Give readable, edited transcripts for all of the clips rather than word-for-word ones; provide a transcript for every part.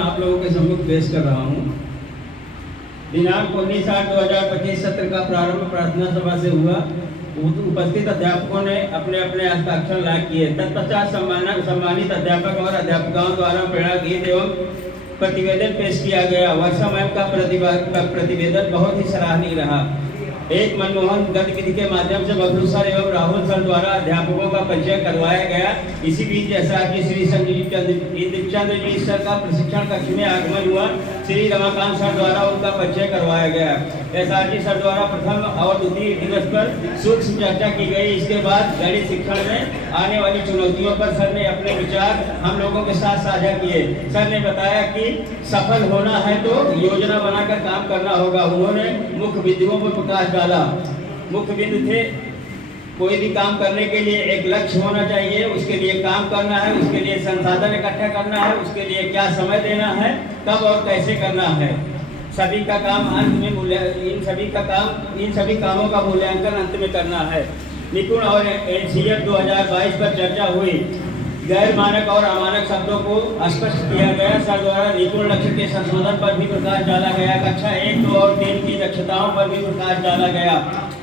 आप लोगों के सम्मुख पेश कर रहा हूँ। दिनांक 19/8/2025 सत्र का प्रारंभ प्रार्थना सभा से हुआ। उपस्थित अध्यापकों ने अपने अपने हस्ताक्षर लायक किए। तत्पश्चात सम्मानित अध्यापक और अध्यापिकाओं द्वारा प्रेरणा गीत एवं प्रतिवेदन पेश किया गया। वर्षा मैम का प्रतिवेदन बहुत ही सराहनीय रहा। एक मनमोहन गतिविधि के माध्यम से बबलू सर एवं राहुल सर द्वारा अध्यापकों का परिचय करवाया गया। इसी बीच जैसा कि श्री संजीव चंद्र जी सर का प्रशिक्षण कक्ष में आगमन हुआ, श्री रमाकांत सर द्वारा उनका परिचय करवाया गया। SRT सर द्वारा प्रथम और द्वितीय दिवस पर सूक्ष्म चर्चा की गई। इसके बाद गणित शिक्षण में आने वाली चुनौतियों पर सर ने अपने विचार हम लोगों के साथ साझा किए। सर ने बताया कि सफल होना है तो योजना बनाकर काम करना होगा। उन्होंने मुख्य बिंदुओं पर प्रकाश डाला। मुख्य बिंदु थे, कोई भी काम करने के लिए एक लक्ष्य होना चाहिए, उसके लिए काम करना है, उसके लिए संसाधन इकट्ठा करना है, उसके लिए क्या समय देना है, कब और कैसे करना है। सभी का काम अंत में इन सभी कामों का मूल्यांकन अंत में करना है। निपुण और NCERT 2022 पर चर्चा हुई। गैर मानक और अमानक शब्दों को स्पष्ट किया गया। सर द्वारा निपुण लक्ष्य के संशोधन पर भी प्रकाश डाला गया। कक्षा 1, 2 और 3 की दक्षताओं पर भी प्रकाश डाला गया।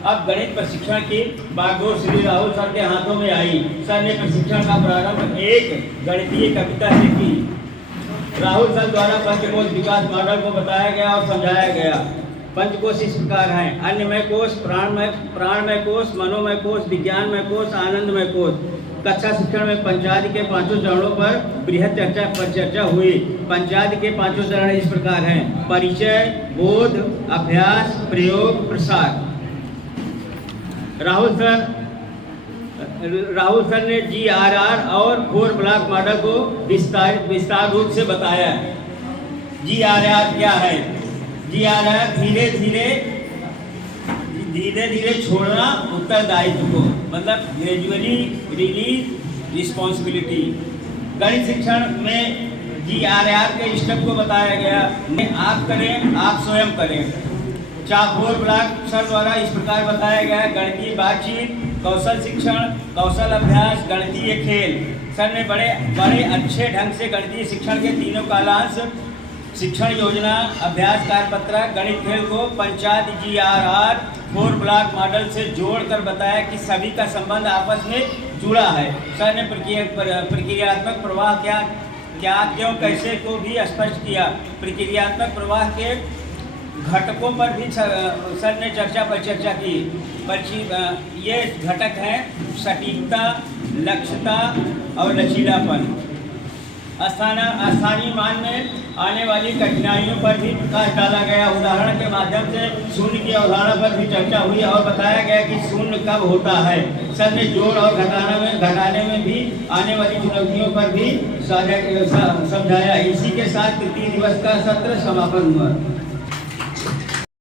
अब गणित प्रशिक्षण की बागडोर श्री राहुल सर के हाथों में आई। सर ने प्रशिक्षण का प्रारंभ एक गणितीय कविता से की। राहुल सर द्वारा पंचकोश विकास मॉडल को बताया गया और समझाया गया। पंचकोश इस प्रकार हैं: अन्नमय कोश, प्राणमय कोश, मनोमय कोश, विज्ञानमय कोश, आनंदमय कोश। कक्षा शिक्षण में पंचादि के 5 चरणों पर बृहद चर्चा हुई। पंचादि के 5 चरण इस प्रकार हैं: परिचय, बोध, अभ्यास, प्रयोग, प्रसार। राहुल सर ने GRR और 4 ब्लॉक मॉडल को विस्तार रूप से बताया। GRR क्या है? GRR धीरे धीरे छोड़ना उत्तरदायित्व को, मतलब ग्रेजुअली रिलीज रिस्पॉन्सिबिलिटी। गणित शिक्षण में GRR के स्टेप को बताया गया। आप करें, आप स्वयं करें। 4 ब्लॉक सर द्वारा इस प्रकार बताया गया है: गणितीय बातचीत, कौशल शिक्षण, कौशल अभ्यास, गणितीय खेल। सर ने बड़े अच्छे ढंग से गणितीय शिक्षण के तीनों कालांश, शिक्षण योजना, अभ्यास कार्यपत्रक, गणित खेल को पंचायत GRR 4 ब्लॉक मॉडल से जोड़कर बताया कि सभी का संबंध आपस में जुड़ा है। सर ने प्रक्रियात्मक प्रवाह क्या, क्यों, कैसे को भी स्पष्ट किया। प्रक्रियात्मक प्रवाह के घटकों पर भी सर ने चर्चा की। ये घटक हैं सटीकता, लक्ष्यता और लचीलापन। स्थानीय मान में आने वाली कठिनाइयों पर भी प्रकाश डाला गया। उदाहरण के माध्यम से शून्य की अवधारणा पर भी चर्चा हुई और बताया गया कि शून्य कब होता है। सर ने जोड़ और घटाने में भी आने वाली चुनौतियों पर भी समझाया। इसी के साथ तृतीय दिवस का सत्र समापन हुआ।